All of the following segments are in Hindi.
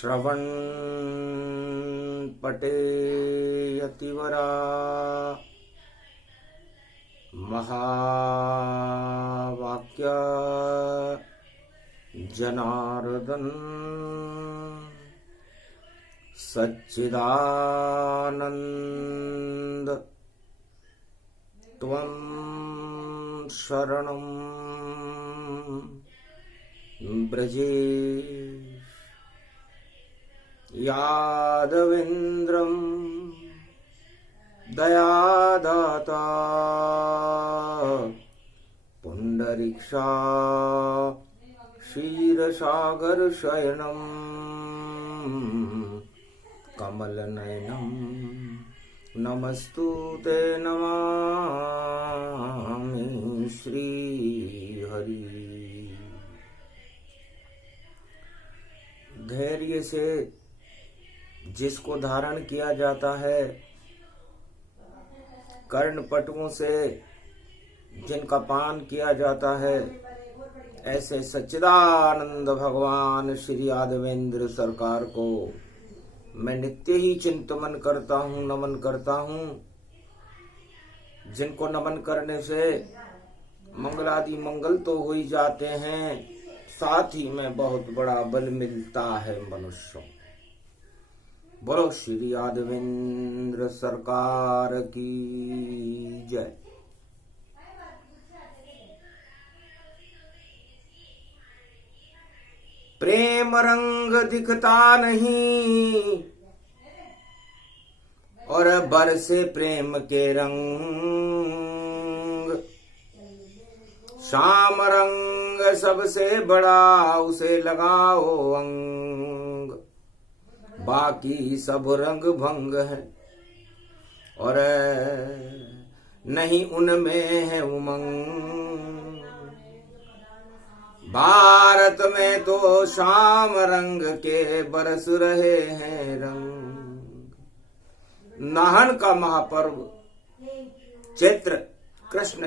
श्रवण पटे यतिवरा महावाक्य जनार्दन सच्चिदानंद त्वं शरणं ब्रजे यादवेन्द्रं दयादाता पुंडरीक्षा क्षीरसागर शयनम कमलनयनम नमस्तुते नमामि श्री हरि। धैर्य से जिसको धारण किया जाता है, कर्णपटुओं से जिनका पान किया जाता है, ऐसे सच्चिदानंद भगवान श्री यादवेंद्र सरकार को मैं नित्य ही चिंतन करता हूँ, नमन करता हूँ। जिनको नमन करने से मंगलादि मंगल तो हो ही जाते हैं, साथ ही में बहुत बड़ा बल मिलता है मनुष्यों। बोलो श्री यादवेंद्र सरकार की जय। प्रेम रंग दिखता नहीं और बरसे प्रेम के रंग, श्याम रंग सबसे बड़ा उसे लगाओ अंग, बाकी सब रंग भंग है और नहीं उनमें है उमंग। भारत में तो श्याम रंग के बरस रहे हैं रंग। नाहन का महापर्व चैत्र कृष्ण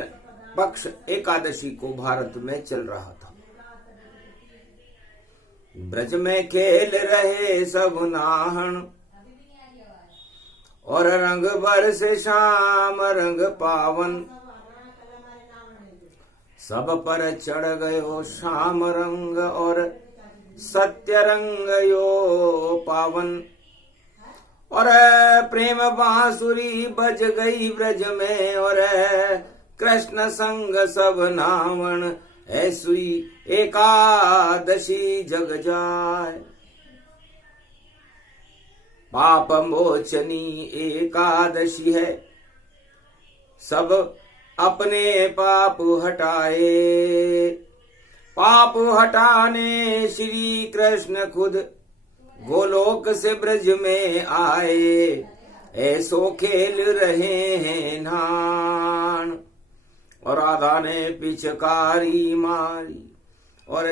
पक्ष एकादशी को भारत में चल रहा था। ब्रज में खेल रहे सब नाहन और रंग बरसे श्याम रंग पावन, सब पर चढ़ गयो श्याम रंग और सत्य रंग यो पावन। और प्रेम बांसुरी बज गई ब्रज में और कृष्ण संग सब नावण, ऐसी एकादशी जग जाय। पाप मोचनी एकादशी है, सब अपने पाप हटाए। पाप हटाने श्री कृष्ण खुद गोलोक से ब्रज में आए, ऐसो खेल रहे हैं नान। और राधा ने पिचकारी मारी और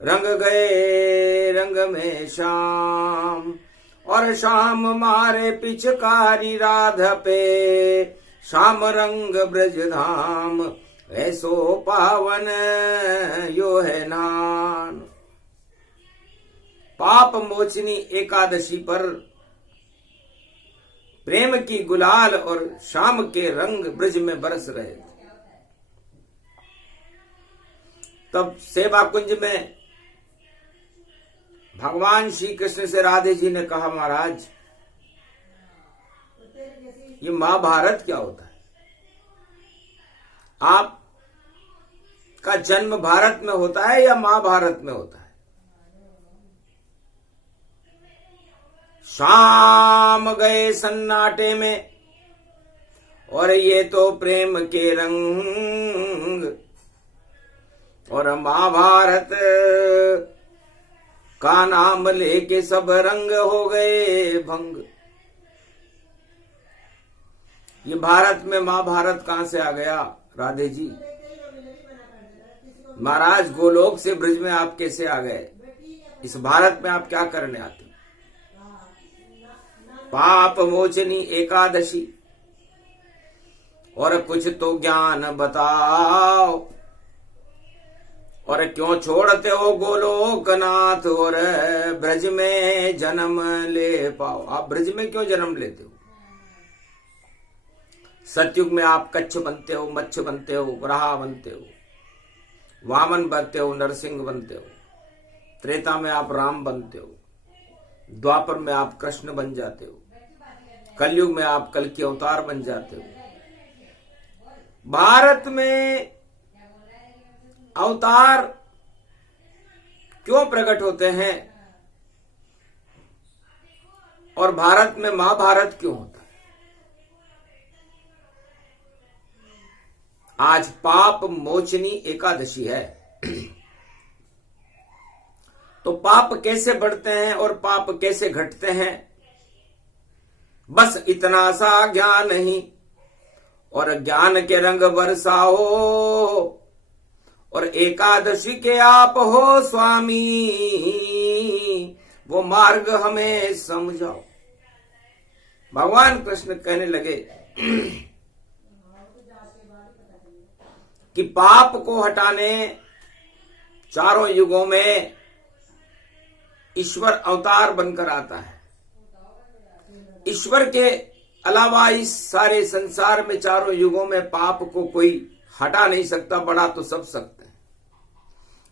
रंग गए रंग में श्याम, और श्याम मारे पिचकारी राधा पे, श्याम रंग ब्रज धाम ऐसो पावन यो है नान। पाप मोचनी एकादशी पर प्रेम की गुलाल और श्याम के रंग ब्रज में बरस रहे थे। तब सेवा कुंज में भगवान श्री कृष्ण से राधे जी ने कहा, महाराज ये महाभारत क्या होता है? आप का जन्म भारत में होता है या महाभारत में होता है? शाम गए सन्नाटे में और ये तो प्रेम के रंग, और महाभारत का नाम लेके सब रंग हो गए भंग। ये भारत में महाभारत कहां से आ गया राधे जी? महाराज गोलोक से ब्रज में आप कैसे आ गए? इस भारत में आप क्या करने आते? पाप मोचनी एकादशी और कुछ तो ज्ञान बताओ। और क्यों छोड़ते हो गोलोकनाथ और ब्रज में जन्म ले पाओ। आप ब्रज में क्यों जन्म लेते हो? सतयुग में आप कच्छ बनते हो, मच्छ बनते हो, वराह बनते हो, वामन बनते हो, नरसिंह बनते हो। त्रेता में आप राम बनते हो, द्वापर में आप कृष्ण बन जाते हो, कलयुग में आप कल के अवतार बन जाते हो। भारत में अवतार क्यों प्रकट होते हैं और भारत में महाभारत क्यों होता है? आज पाप मोचनी एकादशी है। तो पाप कैसे बढ़ते हैं और पाप कैसे घटते हैं, बस इतना सा ज्ञान ही और ज्ञान के रंग बरसाओ और एकादशी के आप हो स्वामी, वो मार्ग हमें समझाओ। भगवान कृष्ण कहने लगे कि पाप को हटाने चारों युगों में ईश्वर अवतार बनकर आता है। ईश्वर के अलावा इस सारे संसार में चारों युगों में पाप को कोई हटा नहीं सकता, बढ़ा तो सब सकते हैं।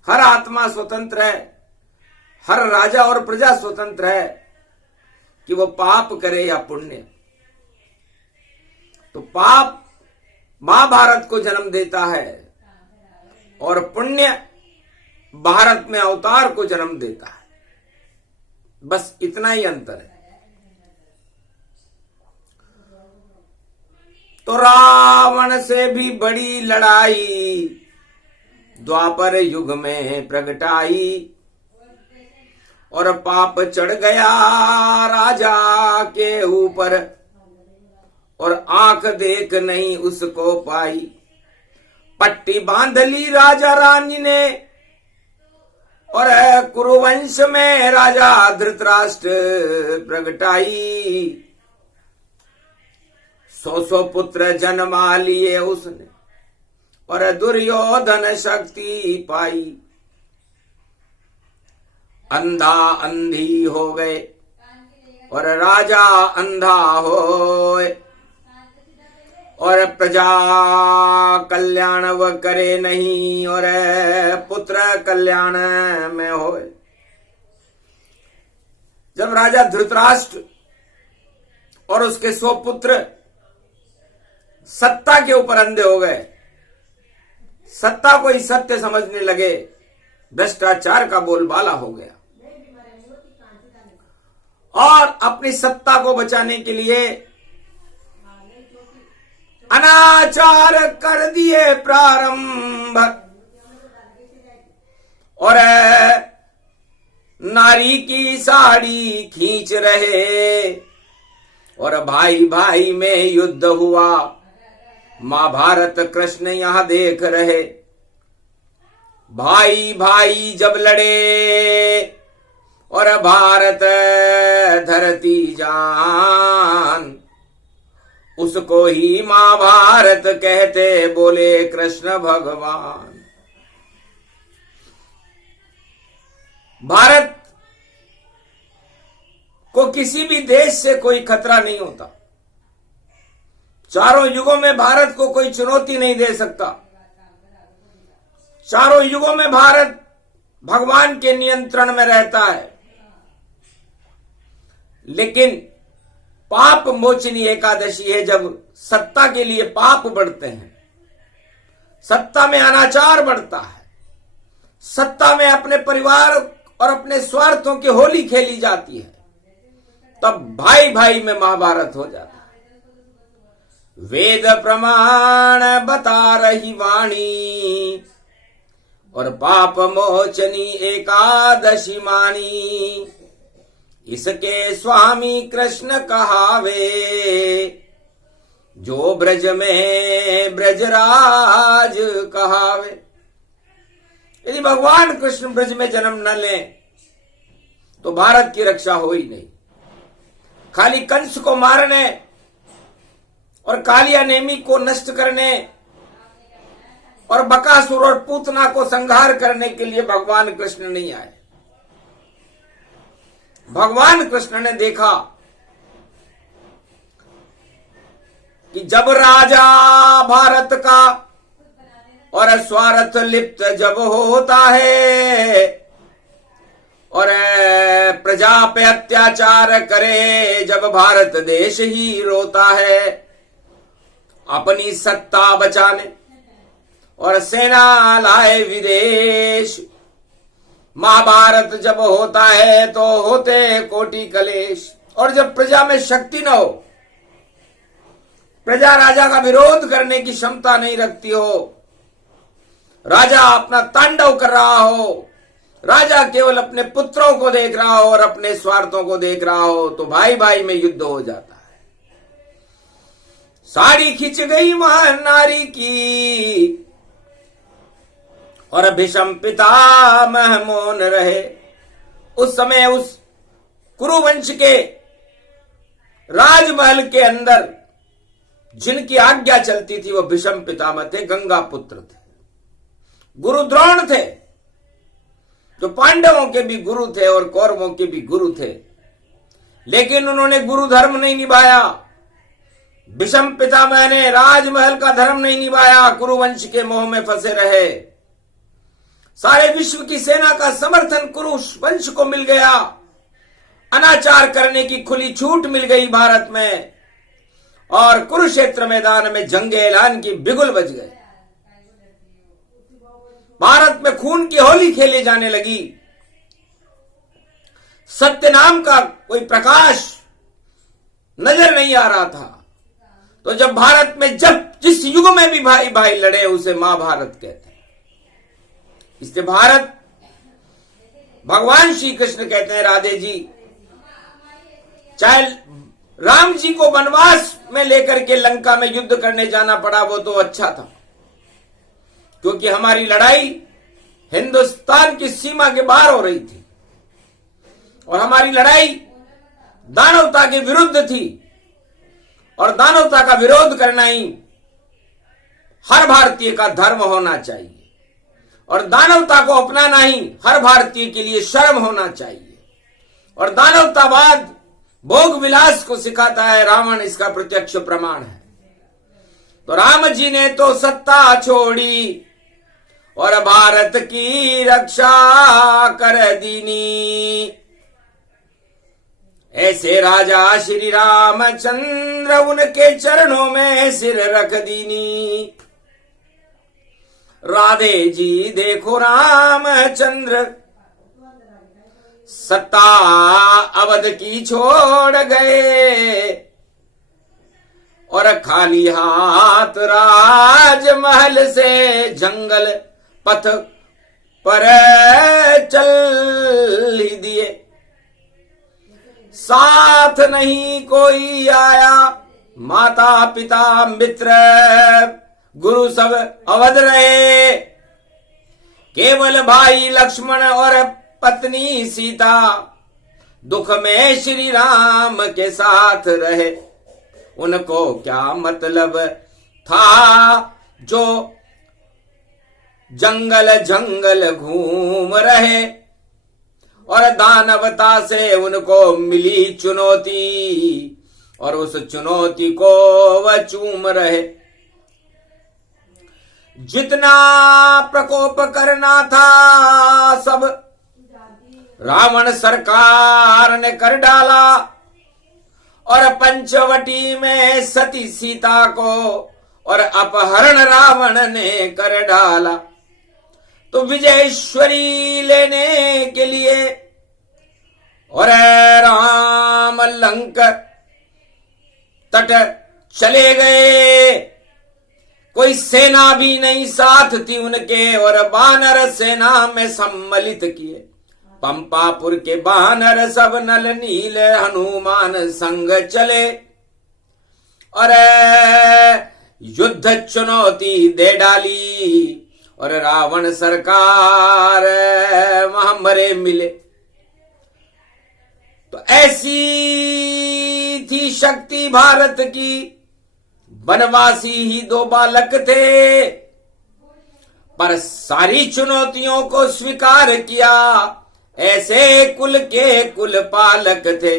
हर आत्मा स्वतंत्र है, हर राजा और प्रजा स्वतंत्र है कि वो पाप करे या पुण्य। तो पाप महाभारत को जन्म देता है और पुण्य भारत में अवतार को जन्म देता है। बस इतना ही अंतर है। तो रावण से भी बड़ी लड़ाई द्वापर युग में प्रगटाई और पाप चढ़ गया राजा के ऊपर और आंख देख नहीं उसको पाई। पट्टी बांध ली राजा रानी ने और कुरुवंश में राजा धृतराष्ट्र प्रगटाई। 100 पुत्र जन्मा लिए उसने और दुर्योधन शक्ति पाई। अंधा अंधी हो गए और राजा अंधा होए और प्रजा कल्याण व करे नहीं और पुत्र कल्याण में होए। जब राजा धृतराष्ट्र और उसके 100 पुत्र सत्ता के ऊपर अंधे हो गए, सत्ता को ही सत्य समझने लगे, भ्रष्टाचार का बोलबाला हो गया और अपनी सत्ता को बचाने के लिए अनाचार कर दिए प्रारंभ और नारी की साड़ी खींच रहे और भाई भाई में युद्ध हुआ। महाभारत कृष्ण यहां देख रहे। भाई भाई जब लड़े और भारत धरती जान, उसको ही महाभारत कहते बोले कृष्ण भगवान। भारत को किसी भी देश से कोई खतरा नहीं होता। चारों युगों में भारत को कोई चुनौती नहीं दे सकता। चारों युगों में भारत भगवान के नियंत्रण में रहता है। लेकिन पाप मोचनी एकादशी है जब सत्ता के लिए पाप बढ़ते हैं, सत्ता में अनाचार बढ़ता है, सत्ता में अपने परिवार और अपने स्वार्थों की होली खेली जाती है, तब भाई भाई में महाभारत हो जाता है। वेद प्रमाण बता रही वाणी और पाप मोचनी एकादशी मानी। इसके स्वामी कृष्ण कहावे, जो ब्रज में ब्रजराज कहावे। यदि भगवान कृष्ण ब्रज में जन्म न लें तो भारत की रक्षा हो ही नहीं। खाली कंस को मारने और कालिया नेमी को नष्ट करने और बकासुर और पूतना को संहार करने के लिए भगवान कृष्ण नहीं आए। भगवान कृष्ण ने देखा कि जब राजा भारत का और स्वार्थ लिप्त जब होता है और प्रजा पे अत्याचार करे, जब भारत देश ही रोता है अपनी सत्ता बचाने और सेना लाए विदेश, महाभारत जब होता है तो होते कोटि कलेश। और जब प्रजा में शक्ति न हो, प्रजा राजा का विरोध करने की क्षमता नहीं रखती हो, राजा अपना तांडव कर रहा हो, राजा केवल अपने पुत्रों को देख रहा हो और अपने स्वार्थों को देख रहा हो, तो भाई भाई में युद्ध हो जाता है। साड़ी खिंच गई महान नारी की और भीष्म पितामह मौन रहे। उस समय उस कुरुवंश के राजमहल के अंदर जिनकी आज्ञा चलती थी वो भीष्म पितामह थे, गंगा पुत्र थे, गुरु द्रोण थे, जो पांडवों के भी गुरु थे और कौरवों के भी गुरु थे, लेकिन उन्होंने गुरु धर्म नहीं निभाया। भीष्म पितामह ने राजमहल का धर्म नहीं निभाया, कुरुवंश के मोह में फंसे रहे। सारे विश्व की सेना का समर्थन कुरुवंश को मिल गया, अनाचार करने की खुली छूट मिल गई भारत में, और कुरुक्षेत्र मैदान में जंग ऐलान की बिगुल बज गए। भारत में खून की होली खेली जाने लगी। सत्य नाम का कोई प्रकाश नजर नहीं आ रहा था। तो जब भारत में जिस युग में भी भाई भाई लड़े उसे महाभारत कहते हैं। इसलिए भारत, भगवान श्री कृष्ण कहते हैं, राधे जी, चाहे राम जी को वनवास में लेकर के लंका में युद्ध करने जाना पड़ा वो तो अच्छा था, क्योंकि हमारी लड़ाई हिंदुस्तान की सीमा के बाहर हो रही थी और हमारी लड़ाई दानवता के विरुद्ध थी, और दानवता का विरोध करना ही हर भारतीय का धर्म होना चाहिए, और दानवता को अपनाना ही हर भारतीय के लिए शर्म होना चाहिए। और दानवतावाद भोग विलास को सिखाता है, रावण इसका प्रत्यक्ष प्रमाण है। तो राम जी ने तो सत्ता छोड़ी और भारत की रक्षा कर दीनी। ऐसे राजा श्री रामचंद्र उनके चरणों में सिर रख दीनी। राधे जी देखो रामचंद्र सत्ता अवध की छोड़ गए और खाली हाथ राजमहल से जंगल पथ पर चल ही दिए। साथ नहीं कोई आया, माता पिता मित्र गुरु सब अवध रहे, केवल भाई लक्ष्मण और पत्नी सीता दुख में श्री राम के साथ रहे। उनको क्या मतलब था जो जंगल जंगल घूम रहे, और दानवता से उनको मिली चुनौती और उस चुनौती को वह चूम रहे। जितना प्रकोप करना था सब रावण सरकार ने कर डाला, और पंचवटी में सती सीता को और अपहरण रावण ने कर डाला। तो विजयेश्वरी लेने के लिए और राम लंक तट चले गए। कोई सेना भी नहीं साथ थी उनके, और बानर सेना में सम्मिलित किए। पंपापुर के बानर सब नल नील हनुमान संग चले, और युद्ध चुनौती दे डाली, और रावण सरकार वहां मरे मिले। तो ऐसी थी शक्ति भारत की। वनवासी ही 2 बालक थे, पर सारी चुनौतियों को स्वीकार किया, ऐसे कुल के कुल पालक थे।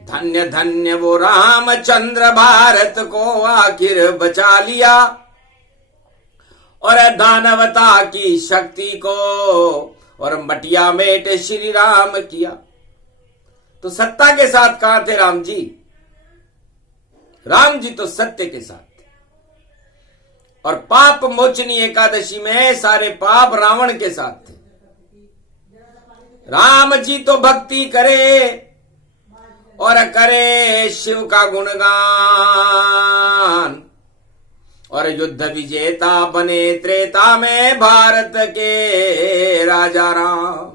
धन्य धन्य वो रामचंद्र, भारत को आखिर बचा लिया और दानवता की शक्ति को और मटिया मेट श्री राम किया। तो सत्ता के साथ कहां थे राम जी? राम जी तो सत्य के साथ थे। और पाप मोचनी एकादशी में सारे पाप रावण के साथ थे। राम जी तो भक्ति करे और करे शिव का गुणगान और युद्ध विजेता बने त्रेता में भारत के राजा राम।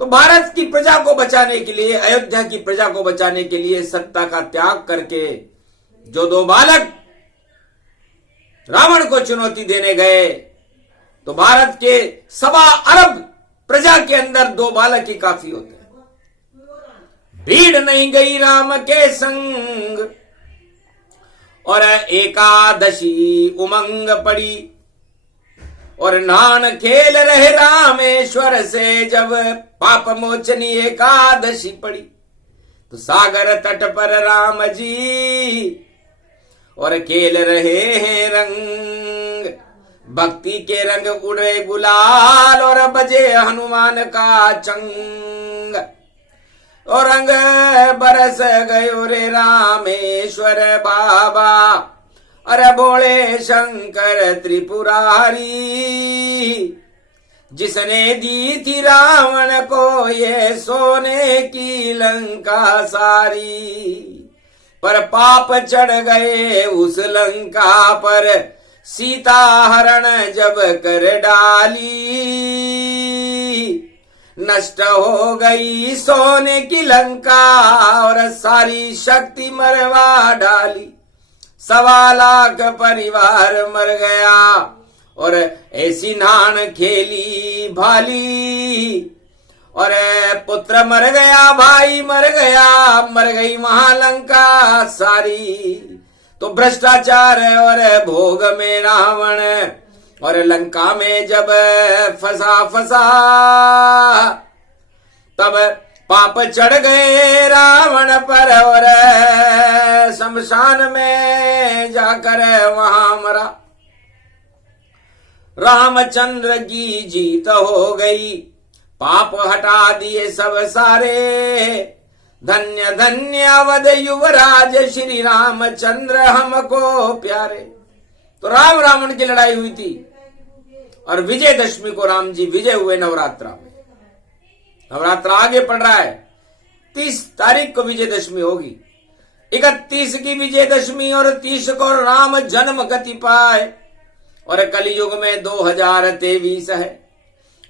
तो भारत की प्रजा को बचाने के लिए, अयोध्या की प्रजा को बचाने के लिए सत्ता का त्याग करके जो दो बालक रावण को चुनौती देने गए, तो भारत के 1.25 अरब प्रजा के अंदर 2 बालक ही काफी होते हैं। भीड़ नहीं गई राम के संग और एकादशी उमंग पड़ी और नान खेल रहे रामेश्वर से जब पाप मोचनी एकादशी पड़ी। तो सागर तट पर राम जी और खेल रहे हैं रंग, भक्ति के रंग उड़े गुलाल और बजे हनुमान का चंग और रंग बरस गयो रे रामेश्वर बाबा, अरे बोले शंकर त्रिपुरारी, जिसने दी थी रावण को ये सोने की लंका सारी। पर पाप चढ़ गए उस लंका पर, सीता हरण जब कर डाली, नष्ट हो गई सोने की लंका और सारी शक्ति मरवा डाली। 1.25 लाख परिवार मर गया और ऐसी नान खेली भाली और पुत्र मर गया, भाई मर गया, मर गई महालंका सारी। तो भ्रष्टाचार और भोग में रावण और लंका में जब फंसा तब पाप चढ़ गए रावण पर और शमशान में जाकर वहां मरा। रामचंद्र की जीत हो गई, पाप हटा दिए सब सारे। धन्य धन्य अवध युवराज श्री रामचंद्र हमको प्यारे। तो राम रावण की लड़ाई हुई थी और विजयदशमी को राम जी विजय हुए नवरात्रा में। नवरात्रा आगे पड़ रहा है, 30 तारीख को विजयदशमी होगी, 31 की विजयदशमी और 30 को राम जन्म गति पाए और कलयुग में 2023 है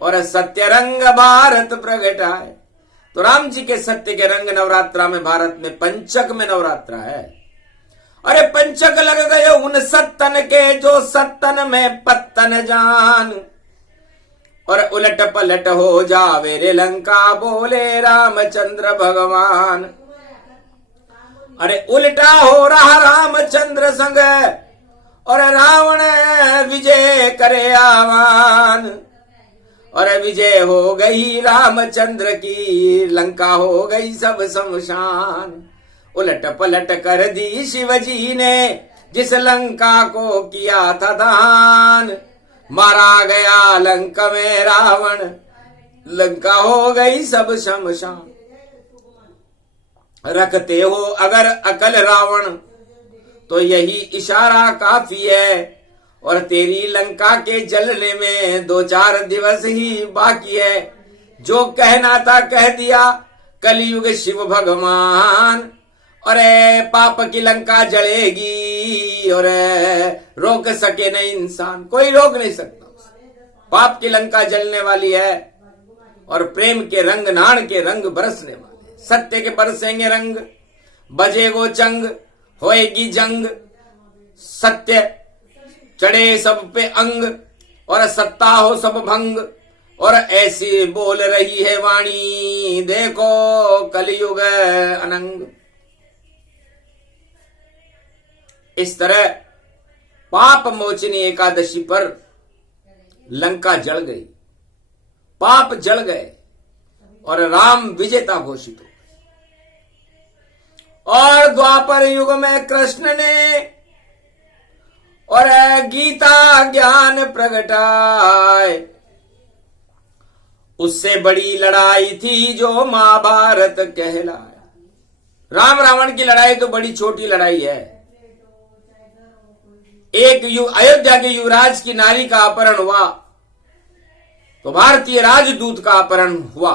और सत्य रंग भारत प्रगटाए। तो राम जी के सत्य के रंग नवरात्रा में भारत में पंचक में नवरात्रा है। अरे पंचक लग गए उन सत्तन के जो सत्तन में पत्तन जान और उलट पलट हो जावे रे लंका, बोले रामचंद्र भगवान। अरे उल्टा हो रहा रामचंद्र संग और रावण विजय करे आवान और विजय हो गई रामचंद्र की, लंका हो गई सब शमशान। उलट पलट कर दी शिवजी ने जिस लंका को किया था दान, मारा गया लंका में रावण, लंका हो गई सब शमशान। रखते हो अगर अकल रावण तो यही इशारा काफी है और तेरी लंका के जलने में 2-4 दिवस ही बाकी है। जो कहना था कह दिया कलयुग शिव भगवान। और पाप की लंका जलेगी और रोक सके नहीं इंसान, कोई रोक नहीं सकता। पाप की लंका जलने वाली है और प्रेम के रंग नाण के रंग बरसने वाले, सत्य के बरसेंगे रंग, बजेगो चंग, होएगी जंग, सत्य चढ़े सब पे अंग और सत्ता हो सब भंग और ऐसी बोल रही है वाणी, देखो कलयुग अनंग। इस तरह पाप मोचनी एकादशी पर लंका जल गई, पाप जल गए और राम विजेता घोषित हो। और द्वापर युग में कृष्ण ने और गीता ज्ञान प्रगटाए, उससे बड़ी लड़ाई थी जो महाभारत कहलाए। राम रावण की लड़ाई तो बड़ी छोटी लड़ाई है। एक अयोध्या के युवराज की नारी का अपहरण हुआ तो भारतीय राजदूत का अपहरण हुआ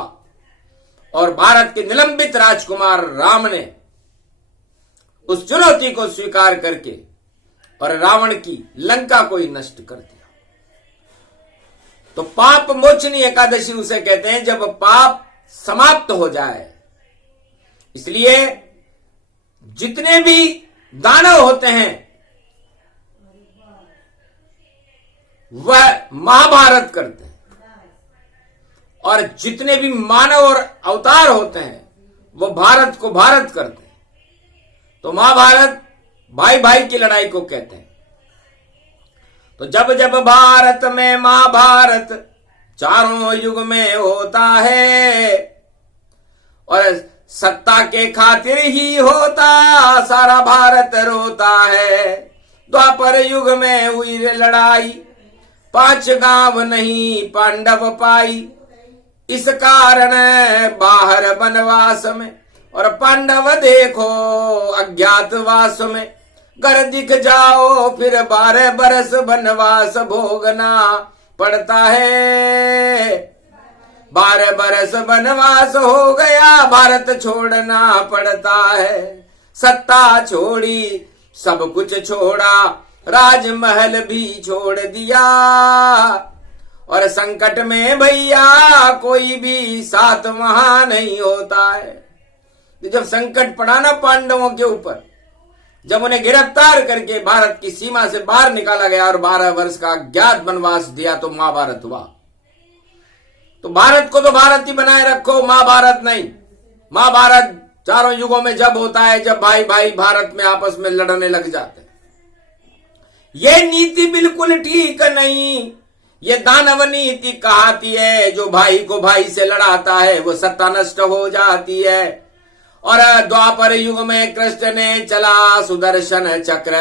और भारत के निलंबित राजकुमार राम ने उस चुनौती को स्वीकार करके और रावण की लंका को ही नष्ट कर दिया। तो पाप मोचनी एकादशी उसे कहते हैं जब पाप समाप्त हो जाए। इसलिए जितने भी दानव होते हैं वह महाभारत करते हैं और जितने भी मानव और अवतार होते हैं वो भारत को भारत करते हैं। तो महाभारत भाई भाई की लड़ाई को कहते हैं। तो जब जब भारत में महाभारत चारों युग में होता है और सत्ता के खातिर ही होता सारा भारत रोता है। द्वापर युग में हुई रे लड़ाई 5 गांव नहीं पांडव पाई, इस कारण बाहर वनवास में और पांडव देखो अज्ञातवास में। घर दिख जाओ फिर 12 बरस वनवास भोगना पड़ता है। 12 बरस वनवास हो गया भारत छोड़ना पड़ता है। सत्ता छोड़ी सब कुछ छोड़ा राजमहल भी छोड़ दिया और संकट में भैया कोई भी साथ वहां नहीं होता है। जब संकट पड़ा ना पांडवों के ऊपर, जब उन्हें गिरफ्तार करके भारत की सीमा से बाहर निकाला गया और 12 वर्ष का अज्ञात वनवास दिया तो महाभारत हुआ। तो भारत को तो भारत ही बनाए रखो, महाभारत नहीं। महाभारत चारों युगों में जब होता है जब भाई भाई भारत में आपस में लड़ने लग जाते हैं। ये नीति बिल्कुल ठीक नहीं। ये दानव नीति कहती है जो भाई को भाई से लड़ाता है वो सत्ता नष्ट हो जाती है। और द्वापर युग में कृष्ण ने चला सुदर्शन चक्र,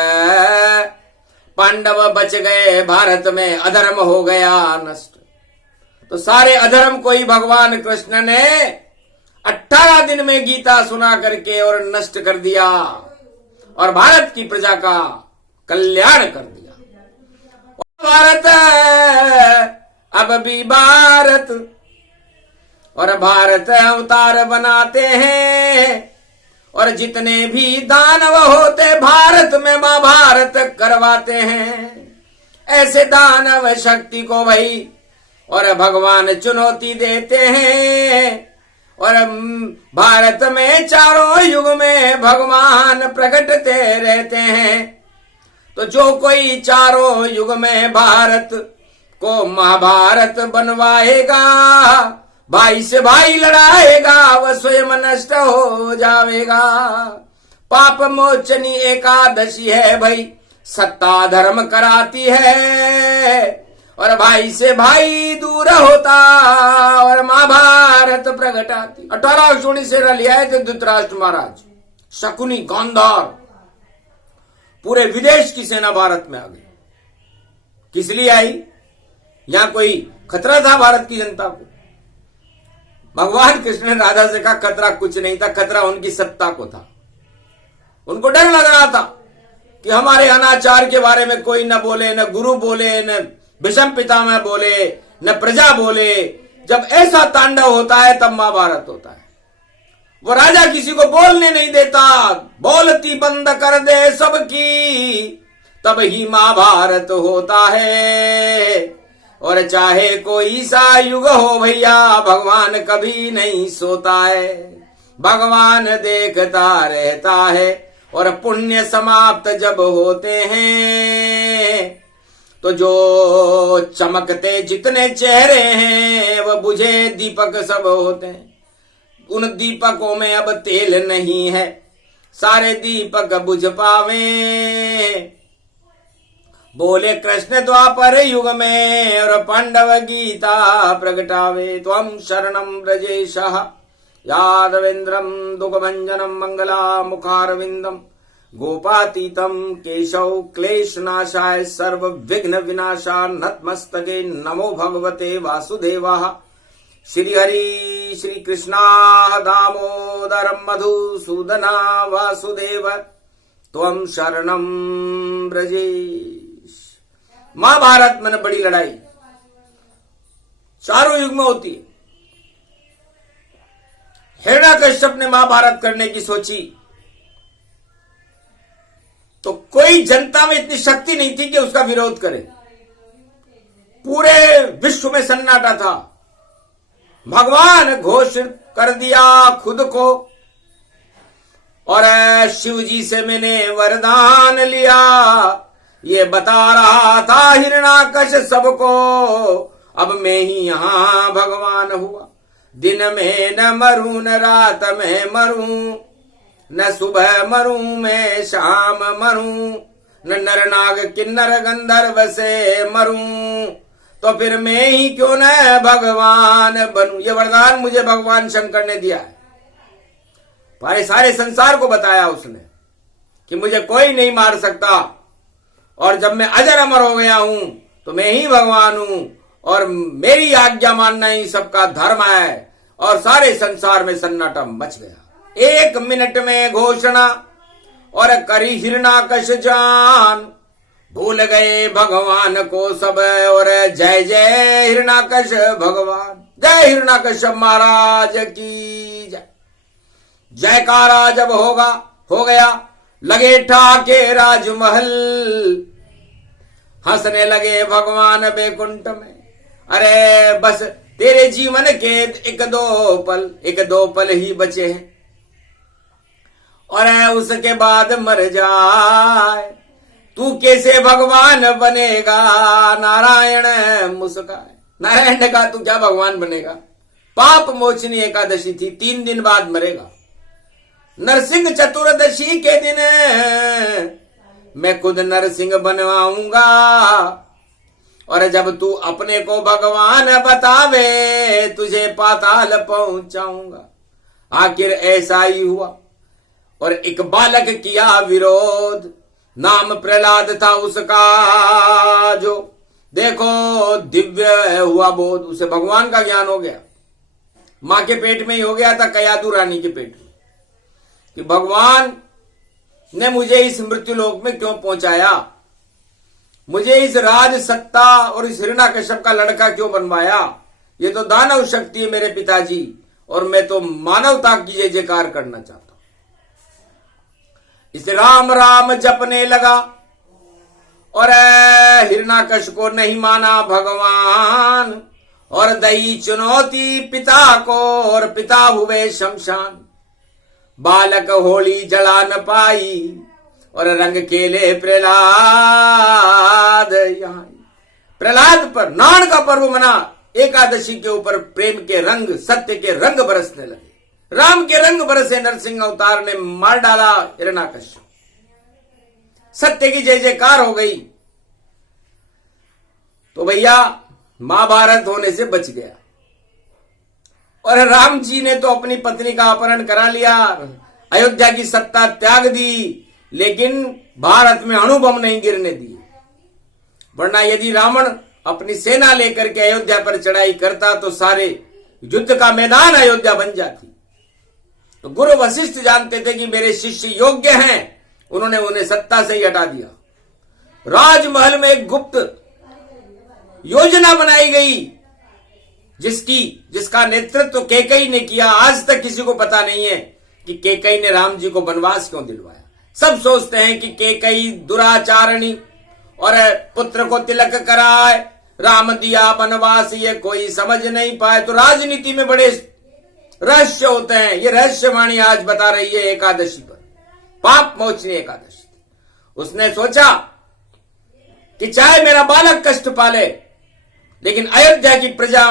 पांडव बच गए भारत में अधर्म हो गया नष्ट। तो सारे अधर्म को ही भगवान कृष्ण ने 18 दिन में गीता सुना करके और नष्ट कर दिया और भारत की प्रजा का कल्याण कर दिया। भारत अब भी भारत और भारत अवतार बनाते हैं और जितने भी दानव होते भारत में महाभारत करवाते हैं। ऐसे दानव शक्ति को वही और भगवान चुनौती देते हैं और भारत में चारों युग में भगवान प्रकटते रहते हैं। तो जो कोई चारों युग में भारत को महाभारत बनवाएगा, भाई से भाई लड़ाएगा, वह स्वयं नष्ट हो जाएगा। पाप मोचनी एकादशी है भाई, सत्ता धर्म कराती है और भाई से भाई दूर होता और महाभारत प्रगटाती। 18 जोड़ी सेना ले आए थे धृतराष्ट्र महाराज, शकुनी गांधार, पूरे विदेश की सेना भारत में आ गई। किस लिए आई? यहां कोई खतरा था भारत की जनता को? भगवान कृष्ण ने राधा से कहा खतरा कुछ नहीं था, खतरा उनकी सत्ता को था। उनको डर लग रहा था कि हमारे अनाचार के बारे में कोई न बोले, न गुरु बोले, न भीष्म पितामह बोले, न प्रजा बोले। जब ऐसा तांडव होता है तब महाभारत होता है। वो राजा किसी को बोलने नहीं देता, बोलती बंद कर दे सबकी, तब ही महाभारत होता है। और चाहे कोई सा युग हो भैया, भगवान कभी नहीं सोता है। भगवान देखता रहता है और पुण्य समाप्त जब होते हैं तो जो चमकते जितने चेहरे हैं वह बुझे दीपक सब होते हैं। उन दीपकों में अब तेल नहीं है, सारे दीपक बुझ पावे। बोले कृष्ण द्वापर युग में और पांडव गीता प्रगटावे त्वं शरणं ब्रजेशः यादवेन्द्रं दुःखभञ्जनं मंगला मुखारविंदम गोपातीतं केशव क्लेशनाशाय सर्व विघ्न विनाशा नतमस्तके नमो भगवते वासुदेवाय। श्री हरि श्री कृष्णा दामोदर मधुसूदना वासुदेव त्वं शरणं ब्रजेश। महाभारत में बड़ी लड़ाई चारों युग में होती है। हिरण्यकश्यप ने महाभारत करने की सोची तो कोई जनता में इतनी शक्ति नहीं थी कि उसका विरोध करे। पूरे विश्व में सन्नाटा था। भगवान घोषित कर दिया खुद को और शिव जी से मैंने वरदान लिया, ये बता रहा था हिरण्याकश सबको, अब मैं ही यहां भगवान हुआ। दिन में न मरूं न रात में मरूं, न सुबह मरूं मैं शाम मरूं, न नर नाग किन्नर गंधर्व से मरूं, तो फिर मैं ही क्यों न भगवान बनूं। ये वरदान मुझे भगवान शंकर ने दिया है। सारे संसार को बताया उसने कि मुझे कोई नहीं मार सकता, और जब मैं अजर अमर हो गया हूं तो मैं ही भगवान हूं, और मेरी आज्ञा मानना ही सबका धर्म है। और सारे संसार में सन्नाटा मच गया। 1 मिनट में घोषणा और करी हिरण्याकश जान, भूल गए भगवान को सब, और जय जय हिरण्याकश भगवान, जय हिरण्याकश महाराज की जय। जयकारा जब हो गया, लगे ठाके राजमहल, हंसने लगे भगवान बैकुंठ में। अरे बस तेरे जीवन के एक दो पल ही बचे हैं, और उसके बाद मर जाए, तू कैसे भगवान बनेगा। नारायण मुस्काए, नारायण ने कहा तू क्या भगवान बनेगा, पाप मोचनी एकादशी थी, 3 दिन बाद मरेगा। नरसिंह चतुर्दशी के दिन मैं खुद नरसिंह बनवाऊंगा, और जब तू अपने को भगवान बतावे तुझे पाताल पहुंचाऊंगा। आखिर ऐसा ही हुआ, और एक बालक किया विरोध, नाम प्रहलाद था उसका, जो देखो दिव्य हुआ बोध, उसे भगवान का ज्ञान हो गया। मां के पेट में ही हो गया था, कयादू रानी के पेट में, कि भगवान ने मुझे इस मृत्युलोक में क्यों पहुंचाया, मुझे इस राज सत्ता और इस हिरण्याकश्यप का लड़का क्यों बनवाया। ये तो दानव शक्ति है मेरे पिताजी, और मैं तो मानवता की जय जयकार करना चाहता हूं। इस राम राम जपने लगा, और हिरण्याकश को नहीं माना भगवान, और दई चुनौती पिता को, और पिता हुए शमशान। बालक होली जला न पाई, और रंग खेले प्रहलाद यहाँ। प्रहलाद पर नाण का पर्व मना, एकादशी के ऊपर प्रेम के रंग, सत्य के रंग बरसने लगे। राम के रंग बरसे, नरसिंह अवतार ने मार डाला हिरण्याकश्यप, सत्य की जय जयकार हो गई। तो भैया महाभारत होने से बच गया। और राम जी ने तो अपनी पत्नी का अपहरण करा लिया, अयोध्या की सत्ता त्याग दी, लेकिन भारत में अणुबम नहीं गिरने दिए। वरना यदि रावण अपनी सेना लेकर के अयोध्या पर चढ़ाई करता तो सारे युद्ध का मैदान अयोध्या बन जाती। तो गुरु वशिष्ठ जानते थे कि मेरे शिष्य योग्य हैं, उन्होंने उन्हें सत्ता से ही हटा दिया। राजमहल में एक गुप्त योजना बनाई गई, जिसका नेतृत्व कैकेयी ने किया। आज तक किसी को पता नहीं है कि कैकेयी ने राम जी को वनवास क्यों दिलवाया। सब सोचते हैं कि कैकेयी दुराचारणी और पुत्र को तिलक कराए, राम दिया वनवास, ये कोई समझ नहीं पाए। तो राजनीति में बड़े रहस्य होते हैं। ये रहस्यवाणी आज बता रही है एकादशी पर, पाप मोचनी एकादशी। उसने सोचा कि चाहे मेरा बालक कष्ट पाले, लेकिन अयोध्या की प्रजा,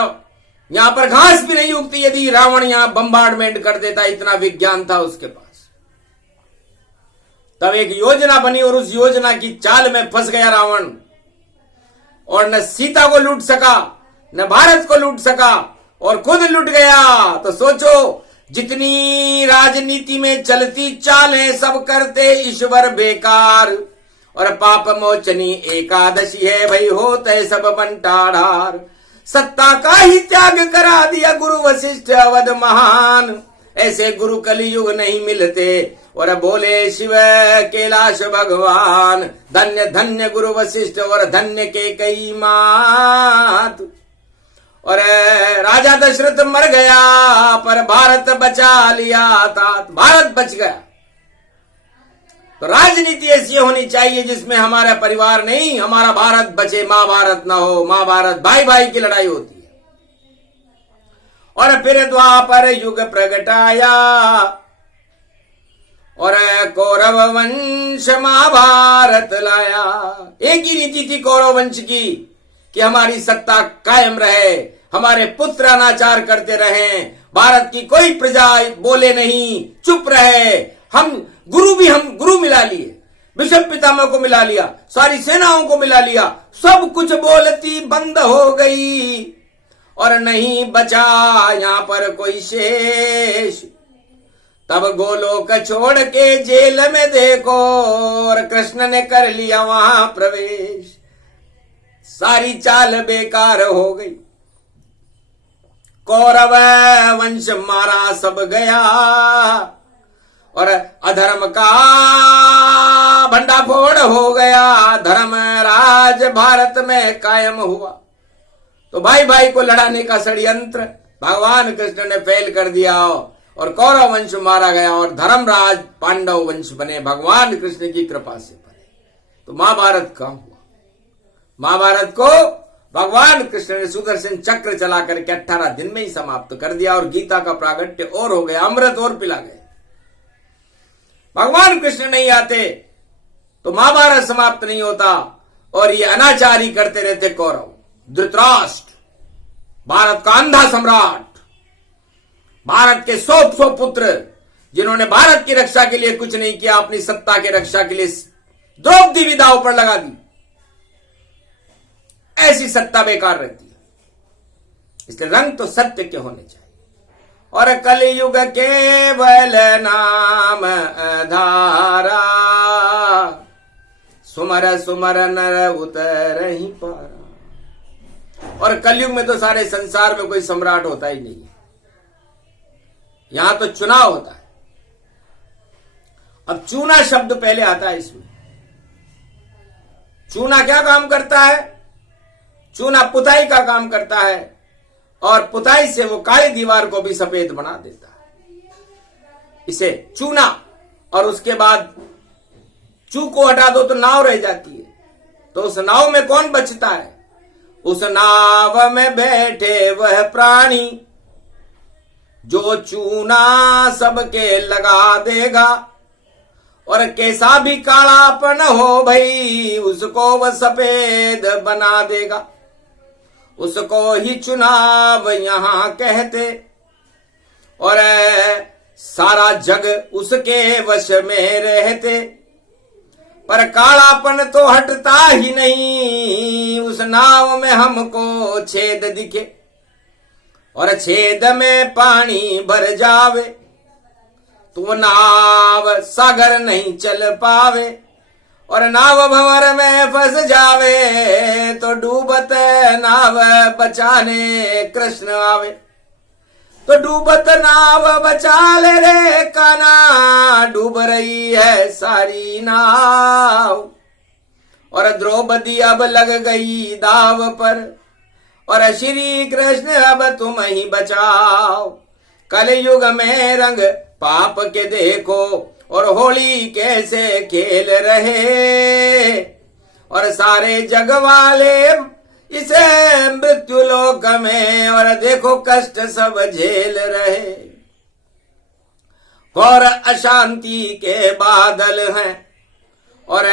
यहां पर घास भी नहीं उगती यदि रावण यहां बम्बार्डमेंट कर देता। इतना विज्ञान था उसके पास। तब एक योजना बनी और उस योजना की चाल में फंस गया रावण। और न सीता को लूट सका, न भारत को लूट सका, और खुद लूट गया। तो सोचो, जितनी राजनीति में चलती चालें सब करते ईश्वर बेकार, और पाप मोचनी एकादशी है भई होते सब बंटाढ़ार। सत्ता का ही त्याग करा दिया गुरु वशिष्ठ अवध महान, ऐसे गुरु कलियुग नहीं मिलते। और बोले शिव कैलाश भगवान, धन्य धन्य गुरु वशिष्ठ और धन्य के कई मात। और राजा दशरथ मर गया पर भारत बचा लिया था, भारत बच गया। तो राजनीति ऐसी होनी चाहिए जिसमें हमारा परिवार नहीं, हमारा भारत बचे, महाभारत ना हो। महाभारत भाई भाई की लड़ाई होती है। और फिर द्वापर युग प्रगटाया और कौरव वंश महाभारत लाया। एक ही नीति थी कौरव वंश की कि हमारी सत्ता कायम रहे, हमारे पुत्र अनाचार करते रहें, भारत की कोई प्रजा बोले नहीं, चुप रहे। हम गुरु मिला लिए, विषम पितामह को मिला लिया, सारी सेनाओं को मिला लिया, सब कुछ बोलती बंद हो गई और नहीं बचा यहां पर कोई शेष। तब गोलोक छोड़ के जेल में देखो और कृष्ण ने कर लिया वहां प्रवेश। सारी चाल बेकार हो गई, कौरव वंश मारा सब गया और अधर्म का भंडाफोड़ हो गया, धर्म राज भारत में कायम हुआ। तो भाई भाई को लड़ाने का षड्यंत्र भगवान कृष्ण ने फेल कर दिया और कौरव वंश मारा गया और धर्मराज पांडव वंश बने, भगवान कृष्ण की कृपा से बने। तो महाभारत कहां हुआ? महाभारत को भगवान कृष्ण ने सुदर्शन चक्र चला करके 18 दिन में ही समाप्त कर दिया और गीता का प्रागट्य और हो गया, अमृत और पिला गए। भगवान कृष्ण नहीं आते तो महाभारत समाप्त नहीं होता और ये अनाचारी करते रहते कौरव। धृतराष्ट्र, भारत का अंधा सम्राट, भारत के 100 पुत्र जिन्होंने भारत की रक्षा के लिए कुछ नहीं किया, अपनी सत्ता की रक्षा के लिए द्रौपदी भी दांव पर लगा दी। ऐसी सत्ता बेकार रहती है, इसलिए रंग तो सत्य के होने चाहिए। और कलयुग केवल नाम आधारा, सुमर सुमर नर उतर ही पारा। और कलयुग में तो सारे संसार में कोई सम्राट होता ही नहीं है, यहां तो चुनाव होता है। अब चूना शब्द पहले आता है इसमें। चूना क्या काम करता है? चूना पुताई का काम करता है और पुताई से वो काली दीवार को भी सफेद बना देता है। इसे चूना, और उसके बाद चू को हटा दो तो नाव रह जाती है। तो उस नाव में कौन बचता है? उस नाव में बैठे वह प्राणी जो चूना सबके लगा देगा और कैसा भी कालापन हो भाई उसको वह सफेद बना देगा। उसको ही चुनाव यहां कहते और सारा जग उसके वश में रहते, पर कालापन तो हटता ही नहीं। उस नाव में हमको छेद दिखे और छेद में पानी भर जावे तो नाव सागर नहीं चल पावे और नाव भंवर में फंस जावे तो डूबत नाव बचाने कृष्ण आवे। तो डूबत नाव बचा ले रे कान्हा, डूब रही है सारी नाव। और द्रौपदी अब लग गई दाव पर और श्री कृष्ण अब तुम ही बचाओ। कलयुग में रंग पाप के देखो और होली कैसे खेल रहे और सारे जग वाले इसे मृत्यु लोक में और देखो कष्ट सब झेल रहे। और अशांति के बादल हैं और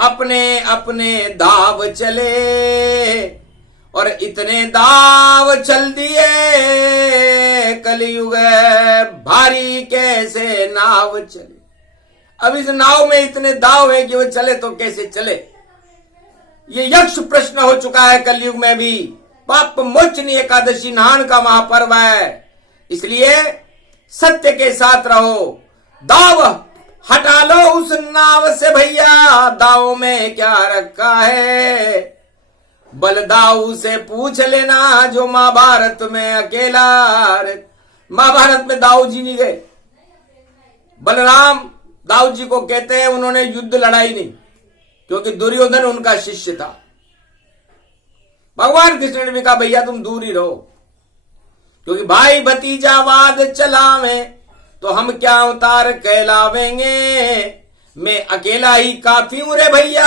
अपने अपने दाव चले और इतने दाव चल दिए कलयुग भारी कैसे नाव चले। अब इस नाव में इतने दाव है कि वो चले तो कैसे चले। ये यक्ष प्रश्न हो चुका है कलयुग में भी। पाप मोचनी एकादशी नहान का महापर्व है, इसलिए सत्य के साथ रहो। दाव हटा लो उस नाव से भैया, दाव में क्या रखा है। बलदाऊ से पूछ लेना जो महाभारत में अकेला। महाभारत में दाऊ जी नहीं गए। बलराम दाऊ जी को कहते हैं उन्होंने युद्ध लड़ाई नहीं, क्योंकि दुर्योधन उनका शिष्य था। भगवान कृष्ण ने भी कहा भैया तुम दूर ही रहो, क्योंकि भाई भतीजावाद चलावे तो हम क्या उतार कहलावेंगे। मैं अकेला ही काफी हूं रे भैया,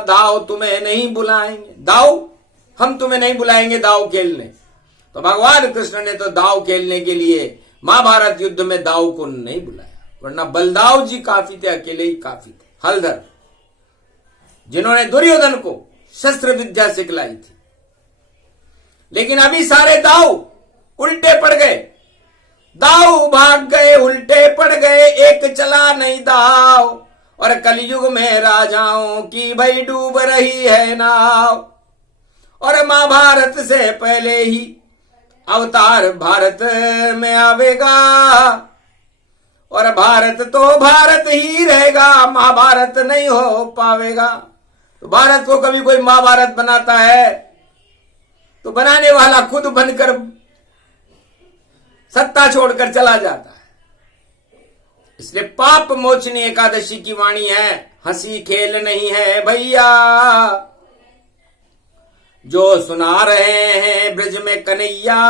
दाव तुम्हें नहीं बुलाएंगे। दाव हम तुम्हें नहीं बुलाएंगे दाव खेलने। तो भगवान कृष्ण ने तो दाव खेलने के लिए महाभारत युद्ध में दाव को नहीं बुलाया, वरना बलदाव जी काफी थे, अकेले ही काफी थे। हलधर जिन्होंने दुर्योधन को शस्त्र विद्या सिखलाई थी, लेकिन अभी सारे दाव उल्टे पड़ गए। दाव भाग गए, उल्टे पड़ गए, एक चला नहीं दाव। और कलयुग में राजाओं की भई डूब रही है नाव। और महाभारत से पहले ही अवतार भारत में आवेगा, और भारत तो भारत ही रहेगा, महाभारत नहीं हो पावेगा। तो भारत को कभी कोई महाभारत बनाता है तो बनाने वाला खुद बनकर सत्ता छोड़कर चला जाता है। इसलिए पाप मोचनी एकादशी की वाणी है, हंसी खेल नहीं है भैया। जो सुना रहे हैं ब्रज में कन्हैया,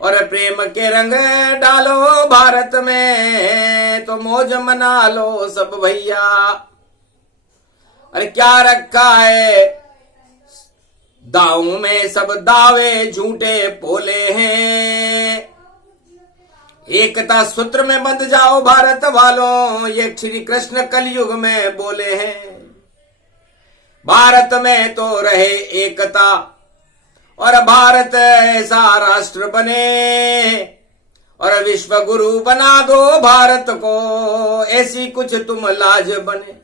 और प्रेम के रंग डालो भारत में, तो मौज मना लो सब भैया। अरे क्या रखा है दाव में, सब दावे झूठे पोले हैं। एकता सूत्र में बंध जाओ भारत वालों, ये श्री कृष्ण कलयुग में बोले हैं। भारत में तो रहे एकता, और भारत ऐसा राष्ट्र बने, और विश्व गुरु बना दो भारत को, ऐसी कुछ तुम लाज बने।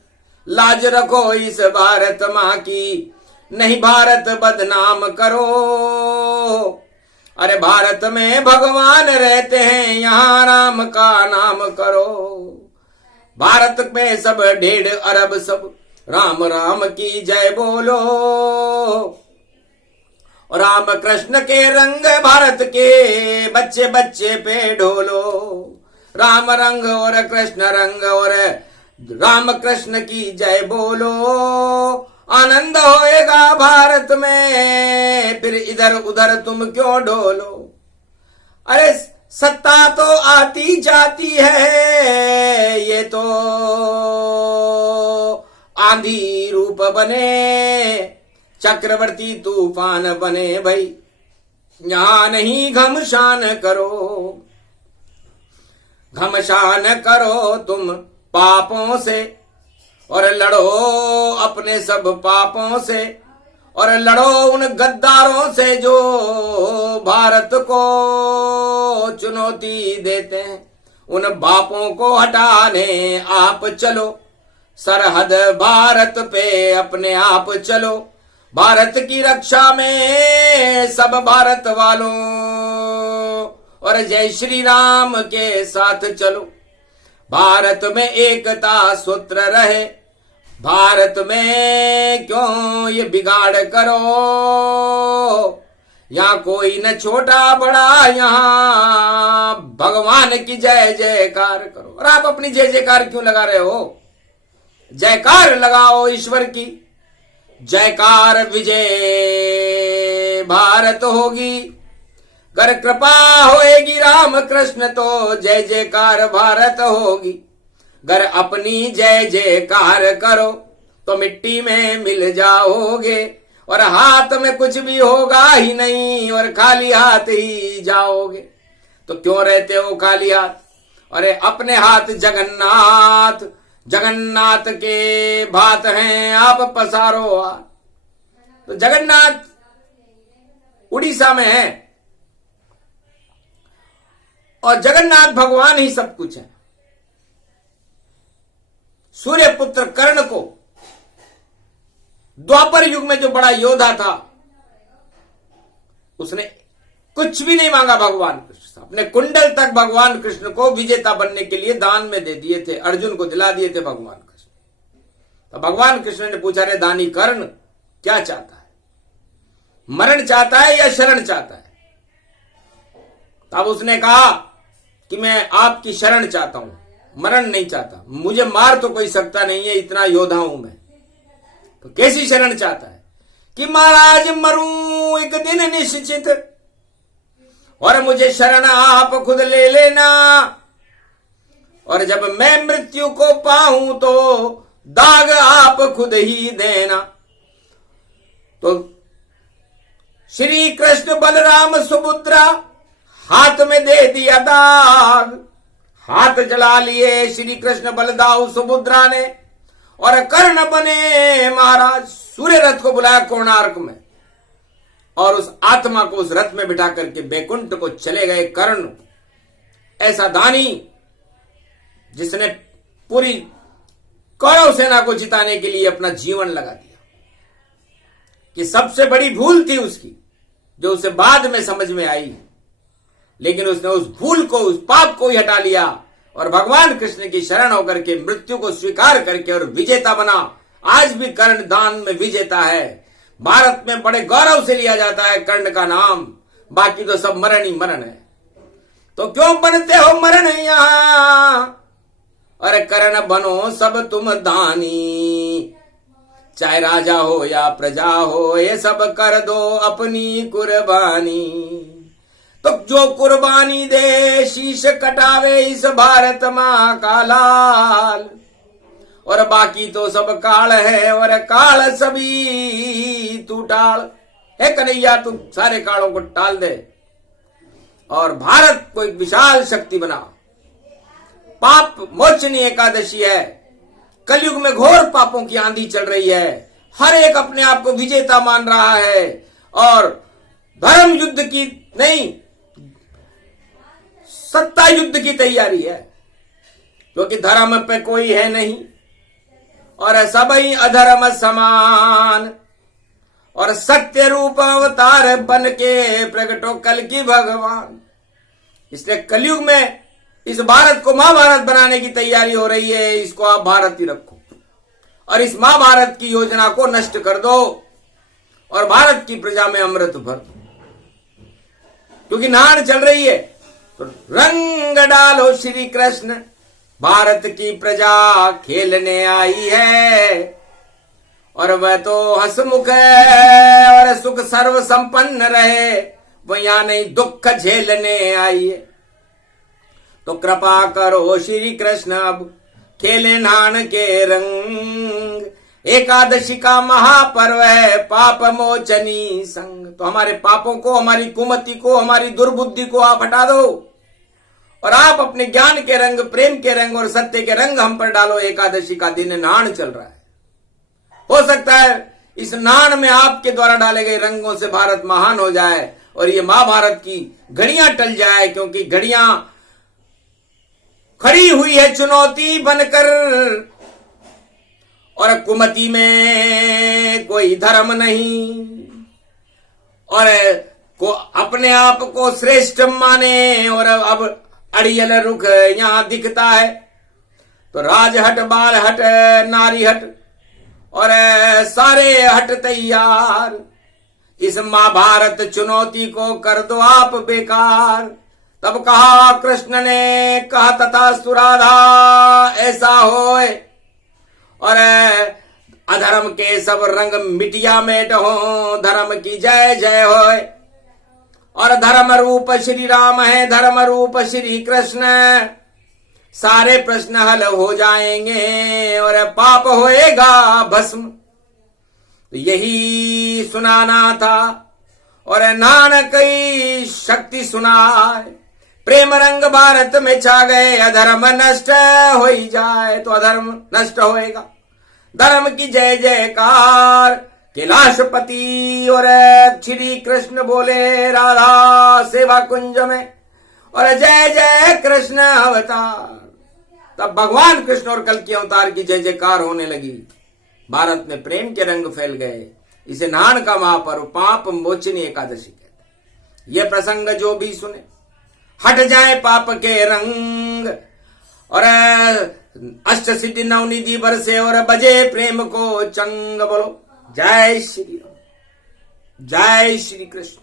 लाज रखो इस भारत माँ की, नहीं भारत बदनाम करो। अरे भारत में भगवान रहते हैं, यहाँ राम का नाम करो। भारत में सब 1.5 अरब सब राम राम की जय बोलो। राम कृष्ण के रंग भारत के बच्चे बच्चे पे ढोलो। राम रंग और कृष्ण रंग और राम कृष्ण की जय बोलो। आनंद होएगा भारत में, फिर इधर उधर तुम क्यों ढोलो। अरे सत्ता तो आती जाती है, ये तो आंधी रूप बने, चक्रवर्ती तूफान बने भाई। यहां नहीं घमशान करो, घमशान करो तुम पापों से, और लड़ो अपने सब पापों से, और लड़ो उन गद्दारों से जो भारत को चुनौती देते हैं। उन बापों को हटाने आप चलो, सरहद भारत पे अपने आप चलो। भारत की रक्षा में सब भारत वालों, और जय श्री राम के साथ चलो। भारत में एकता सूत्र रहे, भारत में क्यों ये बिगाड़ करो। यहाँ कोई न छोटा बड़ा, यहाँ भगवान की जय जयकार करो। और आप अपनी जय जयकार क्यों लगा रहे हो? जयकार लगाओ ईश्वर की, जयकार विजय भारत होगी। कर कृपा होएगी राम कृष्ण तो जय जयकार भारत होगी। गर अपनी जय जयकार करो तो मिट्टी में मिल जाओगे, और हाथ में कुछ भी होगा ही नहीं, और खाली हाथ ही जाओगे। तो क्यों रहते हो खाली हाथ? अरे अपने हाथ जगन्नाथ, जगन्नाथ के भात हैं, आप पसारो हाथ। तो जगन्नाथ उड़ीसा में है, और जगन्नाथ भगवान ही सब कुछ है। सूर्य पुत्र कर्ण को द्वापर युग में जो बड़ा योद्धा था उसने कुछ भी नहीं मांगा भगवान कृष्ण से, अपने कुंडल तक भगवान कृष्ण को विजेता बनने के लिए दान में दे दिए थे, अर्जुन को दिला दिए थे भगवान कृष्ण। तो भगवान कृष्ण ने पूछा, रे दानी कर्ण क्या चाहता है, मरण चाहता है या शरण चाहता है? तब उसने कहा कि मैं आपकी शरण चाहता हूं, मरण नहीं चाहता, मुझे मार तो कोई सकता नहीं है, इतना योद्धा हूं मैं। तो कैसी शरण चाहता है कि महाराज मरूं एक दिन निश्चित और मुझे शरण आप खुद ले लेना, और जब मैं मृत्यु को पाऊं तो दाग आप खुद ही देना। तो श्री कृष्ण बलराम सुभद्रा हाथ में दे दिया दाग, हाथ जला लिए श्री कृष्ण बलदाऊ सुभद्रा ने, और कर्ण बने महाराज। सूर्य रथ को बुलाया कोणार्क में और उस आत्मा को उस रथ में बिठा करके बैकुंठ को चले गए कर्ण। ऐसा दानी जिसने पूरी कौरव सेना को जिताने के लिए अपना जीवन लगा दिया, कि सबसे बड़ी भूल थी उसकी जो उसे बाद में समझ में आई, लेकिन उसने उस भूल को, उस पाप को ही हटा लिया और भगवान कृष्ण की शरण होकर के मृत्यु को स्वीकार करके और विजेता बना। आज भी कर्ण दान में विजेता है। भारत में बड़े गौरव से लिया जाता है कर्ण का नाम, बाकी तो सब मरण ही मरण है। तो क्यों बनते हो मरण यहां, अरे कर्ण बनो सब तुम दानी, चाहे राजा हो या प्रजा हो ये सब कर दो अपनी कुर्बानी। तो जो कुर्बानी दे शीश कटावे इस भारत मां का लाल, और बाकी तो सब काल है और काल सभी तू टाल। हे कन्हैया तू सारे कालों को टाल दे और भारत को एक विशाल शक्ति बना। पाप मोचनी एकादशी है, कलयुग में घोर पापों की आंधी चल रही है, हर एक अपने आप को विजेता मान रहा है और धर्म युद्ध की नहीं सत्ता युद्ध की तैयारी है, क्योंकि धर्म पे कोई है नहीं और सबही अधर्म समान, और सत्य रूप अवतार बन के प्रकटो कल की भगवान। इसलिए कलयुग में इस भारत को महाभारत बनाने की तैयारी हो रही है। इसको आप भारत ही रखो और इस महाभारत की योजना को नष्ट कर दो और भारत की प्रजा में अमृत भर दो, क्योंकि नाड़ चल रही है। तो रंग डालो श्री कृष्ण, भारत की प्रजा खेलने आई है, और वह तो हंसमुख है और सुख सर्व संपन्न रहे, वह यहां नहीं दुख झेलने आई है। तो कृपा करो श्री कृष्ण अब खेले नान के रंग, एकादशी का महापर्व है पाप मोचनी संग। तो हमारे पापों को, हमारी कुमति को, हमारी दुर्बुद्धि को आप हटा दो और आप अपने ज्ञान के रंग, प्रेम के रंग और सत्य के रंग हम पर डालो। एकादशी का दिन नान चल रहा है, हो सकता है इस नान में आपके द्वारा डाले गए रंगों से भारत महान हो जाए और ये महाभारत की घड़ियां टल जाए, क्योंकि घड़ियां खड़ी हुई है चुनौती बनकर, और कुमति में कोई धर्म नहीं और को अपने आप को श्रेष्ठ माने, और अब अड़ियल रुख यहां दिखता है। तो राज हट, बाल हट, नारी हट और सारे हट तैयार, इस महाभारत चुनौती को कर दो आप बेकार। तब कहा कृष्ण ने, कहा तथा सुराधा ऐसा होए, और अधर्म के सब रंग मिटिया मेट हो, धर्म की जय जय होए। और धर्म रूप श्री राम है, धर्म रूप श्री कृष्ण, सारे प्रश्न हल हो जाएंगे और पाप होएगा भस्म। तो यही सुनाना था और नानक की शक्ति सुनाए, प्रेम रंग भारत में छा गए, अधर्म नष्ट हो ही जाए तो अधर्म नष्ट होएगा। धर्म की जय जयकार कैलाशपति, और श्री कृष्ण बोले राधा सेवा कुंज में, और जय जय कृष्ण अवतार। तब भगवान कृष्ण और कल की अवतार की जय जयकार होने लगी। भारत में प्रेम के रंग फैल गए। इसे नान का महापर्व पाप मोचनी एकादशी कहते हैं। ये प्रसंग जो भी सुने हट जाए पाप के रंग और अष्ट सिद्धि नवनिधि बरसे और बजे प्रेम को चंग। बोलो जय श्री राम, जय श्री कृष्ण।